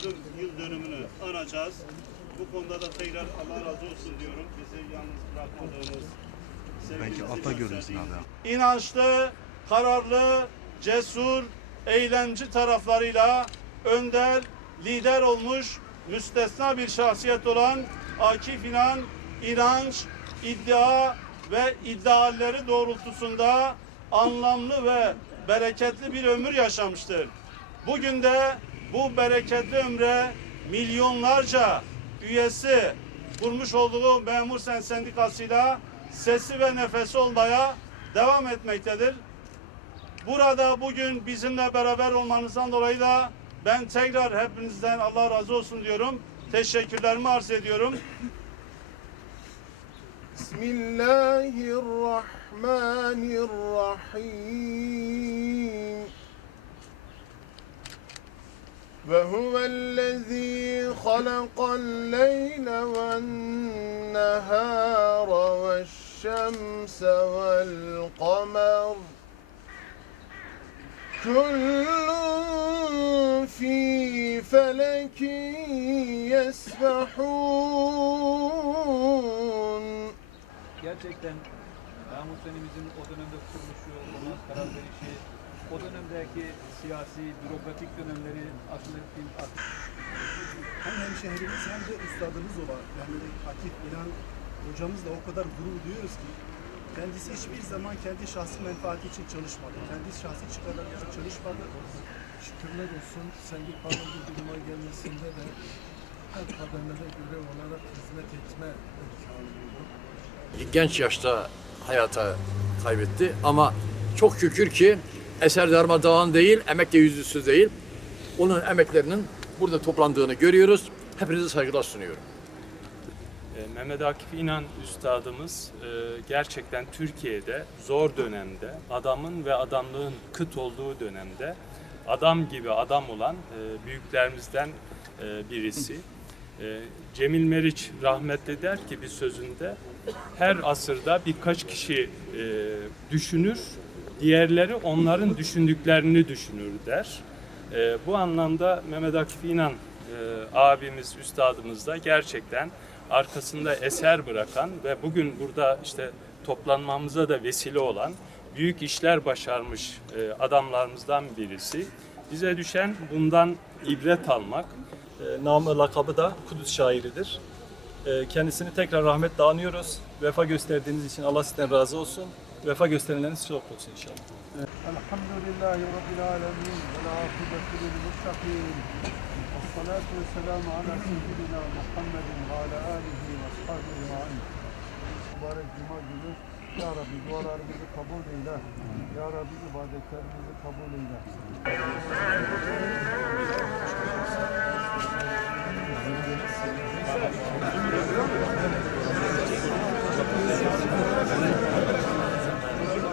ölüm yıl dönümünü anacağız. Bu konuda da tekrar Allah razı olsun diyorum. Bizi yalnız bırakmadığınız, Belki altta görünsün abi. inançlı, kararlı, cesur, eylemci taraflarıyla önder, lider olmuş, müstesna bir şahsiyet olan Akif İnan, inanç, iddia ve idealleri doğrultusunda anlamlı ve bereketli bir ömür yaşamıştır. Bugün de bu bereketli ömre milyonlarca üyesi kurmuş olduğu memur sen sendikasıyla sesi ve nefesi olmaya devam etmektedir. Burada bugün bizimle beraber olmanızdan dolayı da ben tekrar hepinizden Allah razı olsun diyorum. Teşekkürlerimi arz ediyorum. Bismillahirrahmanirrahim. وهو الذي خلق الليل والنهار والشمس والقمر كل في فلك يسبحون gerçekten Mahmut Selim'imizin o dönemde ona karar dönemdeki siyasi, bürokratik dönemleri akıl ettiğim hem hemşehrimiz hem de üstadımız olan yani Akif İnan hocamızla o kadar gurur duyuyoruz ki kendisi hiçbir zaman kendi şahsi menfaati için çalışmadı. Kendi şahsi çıkarları için çalışmadı. Şükürler olsun sendikanın bu duruma gelmesinde de her kademede görev olarak hizmet etme imkanı genç yaşta hayata kaybetti ama çok şükür ki eser darmadağın değil, emek de yüzüstü değil. Onun emeklerinin burada toplandığını görüyoruz. Hepinize saygılar sunuyorum. E, Mehmet Akif İnan Üstadımız e, gerçekten Türkiye'de zor dönemde, adamın ve adamlığın kıt olduğu dönemde adam gibi adam olan e, büyüklerimizden e, birisi. Cemil Meriç rahmetli der ki bir sözünde her asırda birkaç kişi düşünür, diğerleri onların düşündüklerini düşünür der. E, bu anlamda Mehmet Akif İnan e, abimiz, üstadımız da gerçekten arkasında eser bırakan ve bugün burada işte toplanmamıza da vesile olan büyük işler başarmış e, adamlarımızdan birisi. Bize düşen bundan ibret almak. E, namı lakabı da Kudüs şairidir. E, Kendisini tekrar rahmetle anıyoruz. Vefa gösterdiğiniz için Allah sizden razı olsun vefa gösterenlerin sevap olsun inşallah. Elhamdülillahi Rabbil alemin ve la akıbetü lil muttakin. Salatu ve selamu ala seyyidina Muhammedin ve ala alihi ve ashabihi ve alihi. Mübarek Cuma günü ya Rabbi dualarımızı kabul eyle. Ya Rabbi ibadetlerimizi kabul eyle.